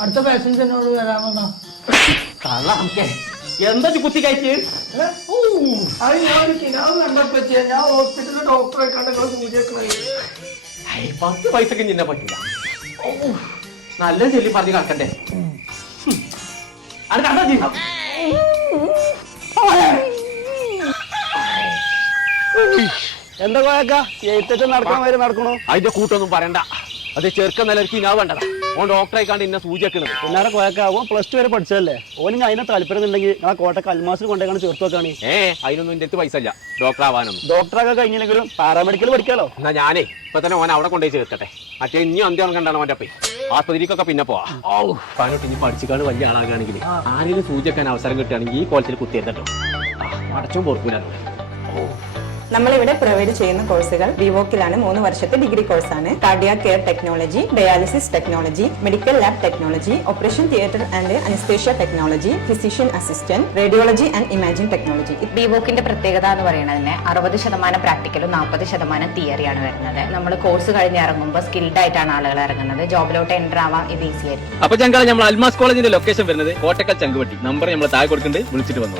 അടുത്ത പാസഞ്ചർ എന്നോട് വരാമെന്നാ. നമുക്ക് എന്താ കുത്തി കഴിച്ച് അത് ഞാൻ കിനാവ് കണ്ടപ്പോ ഞാൻ ഹോസ്പിറ്റലിലെ ഡോക്ടറെ കണ്ട് സൂചിക്കണേ. 10 പൈസക്ക് നിന്നെ പറ്റില്ല. നല്ല ചെല്ലി പറഞ്ഞ് കറക്കണ്ടേ. അത് കണ്ടാ ചെയ്യാം. എന്താ കോയക്ക എഴുത്തച്ഛൻ നടക്കണ വരെ നടക്കണോ? അതിന്റെ കൂട്ടൊന്നും പറയണ്ട. അത് ചെറുക്കം നിലർക്ക് ഇനാ വേണ്ടതാ. ഓൻ ഡോക്ടറെ കണ്ട് ഇന്നെ സൂചിക്കണത്. പിന്നാരെ കോയക്ക ഓൻ +2 വരെ പഠിച്ചതല്ലേ. ഓനിന് അതിനെ താല്പര്യം ഉണ്ടെങ്കിൽ ആ കോട്ടക്ക് അൽമാസിൽ കൊണ്ടേക്കാണ് ചേർത്ത് വെക്കാണ്. അതിനൊന്നും എന്റെ അടുത്ത് പൈസ ഇല്ല ഡോക്ടർ ആവാനൊന്നും. ഡോക്ടറൊക്കെ കഴിഞ്ഞില്ലെങ്കിലും പാരാമെഡിക്കൽ പഠിക്കാലോ. എന്നാ ഞാനേ ഇപ്പൊ തന്നെ ഓൻ അവിടെ കൊണ്ടുപോയി ചേർത്തട്ടെ. മറ്റേ ഇനി അന്ത്യം കണ്ടാണ് ഓൻ്റെ അപ്പേ. ആസ്പത്രിക്കൊക്കെ പിന്നെ പോവാ. പതിനോട്ട് ഇനി പഠിച്ചിക്കാണ് വലിയ ആളാകാണെങ്കിൽ ആരെങ്കിലും സൂചിക്കാൻ അവസരം കിട്ടുകയാണെങ്കിൽ ഈ കോളേജിൽ കുത്തിയെത്തട്ടോ. അടച്ചും പൊറുക്കൂലോ. നമ്മളിവിടെ പ്രൊവൈഡ് ചെയ്യുന്ന കോഴ്സുകൾ വിവോക്കിലാണ് 3 വർഷത്തെ ഡിഗ്രി കോഴ്സാണ്. Cardiac care technology, dialysis technology, medical lab technology, operation theatre and anaesthesia technology, physician assistant, radiology and imaging technology. ബിവോക്കിന്റെ പ്രത്യേകത എന്ന് പറയുന്നത് 60% പ്രാക്ടിക്കലും 40% തിയറിയാണ് വരുന്നത്. നമ്മൾ കോഴ്സ് കഴിഞ്ഞ് ഇറങ്ങുമ്പോൾ സ്കിൽഡ് ആയിട്ടാണ് ആളുകൾ ഇറങ്ങുന്നത്. ജോബിലോട്ട് എൻ്റർ ആവാൻ ഇത് ഈസി ആയിരിക്കും. അപ്പൊ ഞങ്ങൾ അൽമാസ് കോളേജിന്റെ ലൊക്കേഷൻ വരുന്നത് കോട്ടക്കൽ ചങ്കുവട്ടി. നമ്പർ നമ്മൾ താഴെ കൊടുക്കുന്നുണ്ട്, വിളിച്ചിട്ട് വന്നോളൂ.